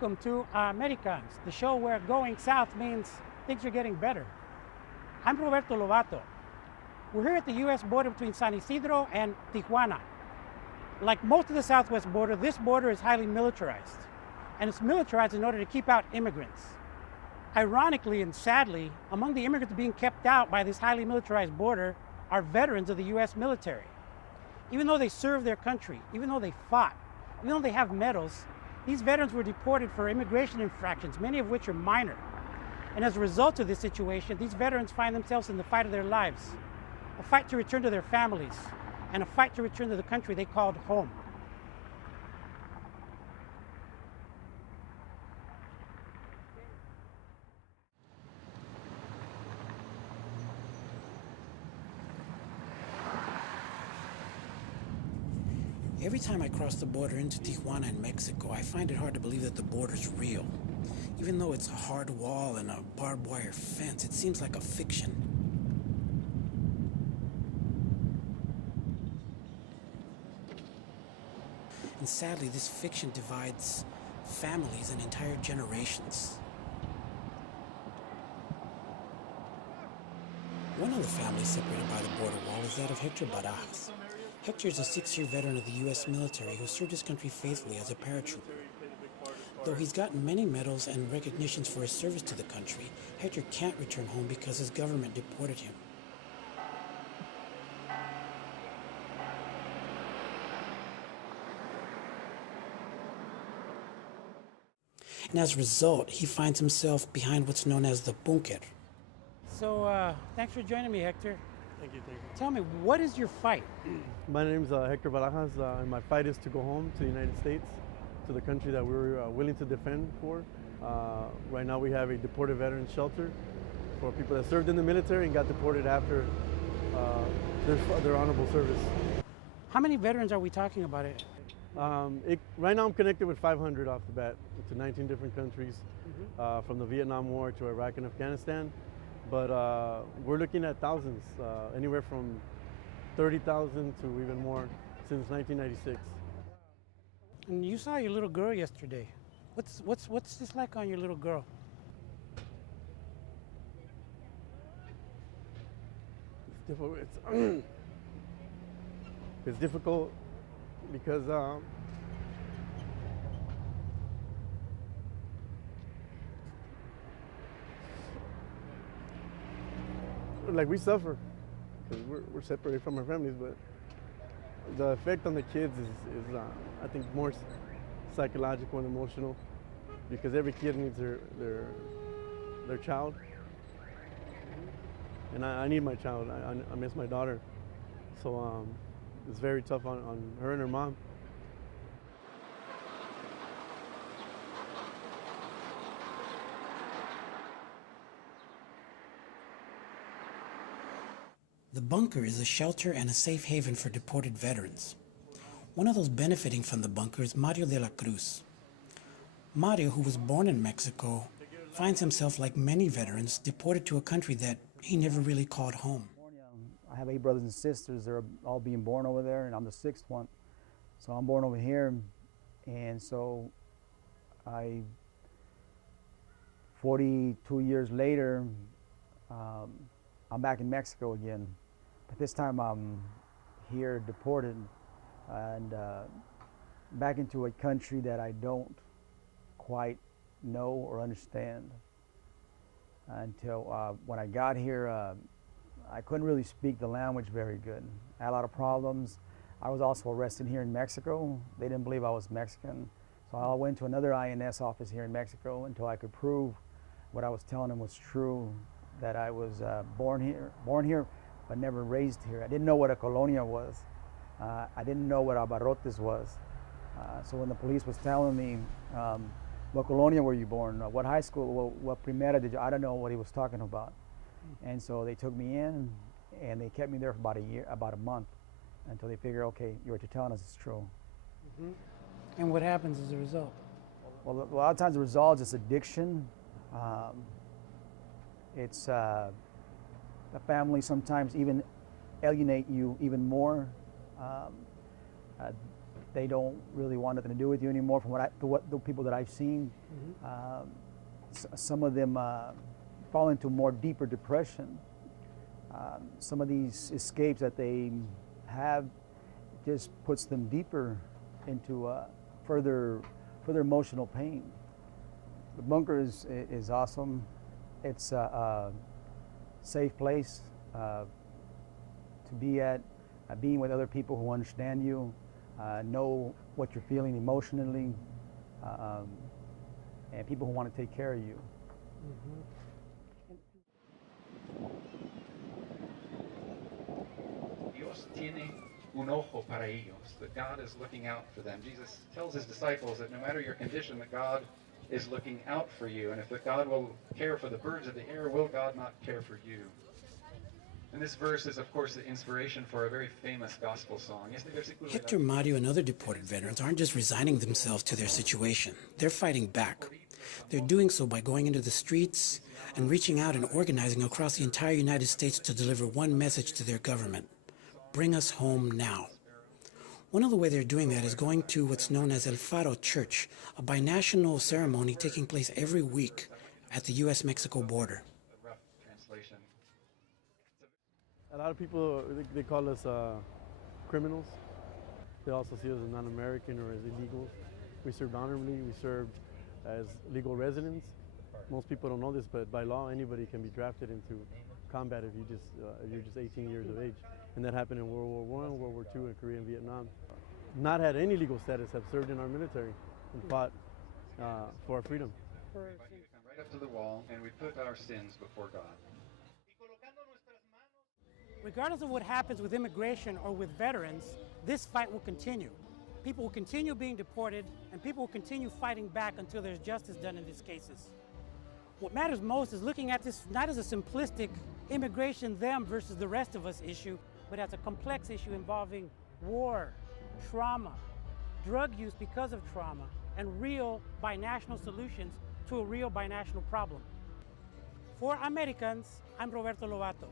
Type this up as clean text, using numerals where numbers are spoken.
Welcome to Américans, the show where going south means things are getting better. I'm Roberto Lobato. We're here at the U.S. border between San Isidro and Tijuana. Like most of the southwest border, this border is highly militarized. And it's militarized in order to keep out immigrants. Ironically and sadly, among the immigrants being kept out by this highly militarized border are veterans of the U.S. military. Even though they served their country, even though they fought, even though they have medals, these veterans were deported for immigration infractions, many of which are minor. And as a result of this situation, these veterans find themselves in the fight of their lives, a fight to return to their families, and a fight to return to the country they called home. Every time I cross the border into Tijuana in Mexico, I find it hard to believe that the border's real. Even though it's a hard wall and a barbed wire fence, it seems like a fiction. And sadly, this fiction divides families and entire generations. One of the families separated by the border wall is that of Hector Barajas. Hector is a 6-year veteran of the U.S. military who served his country faithfully as a paratrooper. Though he's gotten many medals and recognitions for his service to the country, Hector can't return home because his government deported him. And as a result, he finds himself behind what's known as the bunker. So, thanks for joining me, Hector. Thank you. Tell me, what is your fight? My name's Hector Barajas, and my fight is to go home to the United States, to the country that we're willing to defend for. Right now we have a deported veterans shelter for people that served in the military and got deported after their honorable service. How many veterans are we talking about? Right now I'm connected with 500 off the bat to 19 different countries, from the Vietnam War to Iraq and Afghanistan. But we're looking at thousands, anywhere from 30,000 to even more since 1996. And you saw your little girl yesterday. What's this like on your little girl? It's difficult. It's difficult because like we suffer because we're separated from our families, but the effect on the kids is I think more psychological and emotional, because every kid needs their child, and I need my child. I miss my daughter, so it's very tough on her and her mom. The bunker is a shelter and a safe haven for deported veterans. One of those benefiting from the bunker is Mario de la Cruz. Mario, who was born in Mexico, finds himself, like many veterans, deported to a country that he never really called home. I have 8 brothers and sisters. They're all being born over there, and I'm the 6th one. So I'm born over here, and so 42 years later, I'm back in Mexico again. But this time I'm here deported and back into a country that I don't quite know or understand. Until when I got here, I couldn't really speak the language very good. I had a lot of problems. I was also arrested here in Mexico. They didn't believe I was Mexican. So I went to another INS office here in Mexico until I could prove what I was telling them was true, that I was born here, but never raised here. I didn't know what a colonia was. I didn't know what abarrotes was. So when the police was telling me, what colonia were you born? What high school? What primera did you? I don't know what he was talking about. And so they took me in, and they kept me there for about a month, until they figured, okay, what you're telling us is true. And what happens as a result? Well, a lot of times the result is addiction. It's the family sometimes even alienate you even more. they don't really want nothing to do with you anymore. From the people that I've seen, some of them fall into more deeper depression. Some of these escapes that they have just puts them deeper into further emotional pain. The bunker is awesome. It's a safe place to be at, being with other people who understand you, know what you're feeling emotionally, and people who want to take care of you. Dios tiene un ojo para ellos, that God is looking out for them. Jesus tells his disciples that no matter your condition, that God is looking out for you. And if that God will care for the birds of the air, will God not care for you? And this verse is, of course, the inspiration for a very famous gospel song. Hector, Mario, and other deported veterans aren't just resigning themselves to their situation. They're fighting back. They're doing so by going into the streets and reaching out and organizing across the entire United States to deliver one message to their government: bring us home now. One of the ways they're doing that is going to what's known as El Faro Church, a binational ceremony taking place every week at the U.S.-Mexico border. A lot of people, they call us criminals. They also see us as non-American or as illegals. We served honorably. We served as legal residents. Most people don't know this, but by law, anybody can be drafted into combat if you're just 18 years of age. And that happened in World War I, World War II, and Korea and Vietnam. Not had any legal status, have served in our military and fought for our freedom. We invite you to come right up to the wall, and we put our sins before God. Regardless of what happens with immigration or with veterans, this fight will continue. People will continue being deported, and people will continue fighting back until there's justice done in these cases. What matters most is looking at this not as a simplistic immigration them versus the rest of us issue, but as a complex issue involving war, trauma, drug use because of trauma, and real binational solutions to a real binational problem. For Américans, I'm Roberto Lovato.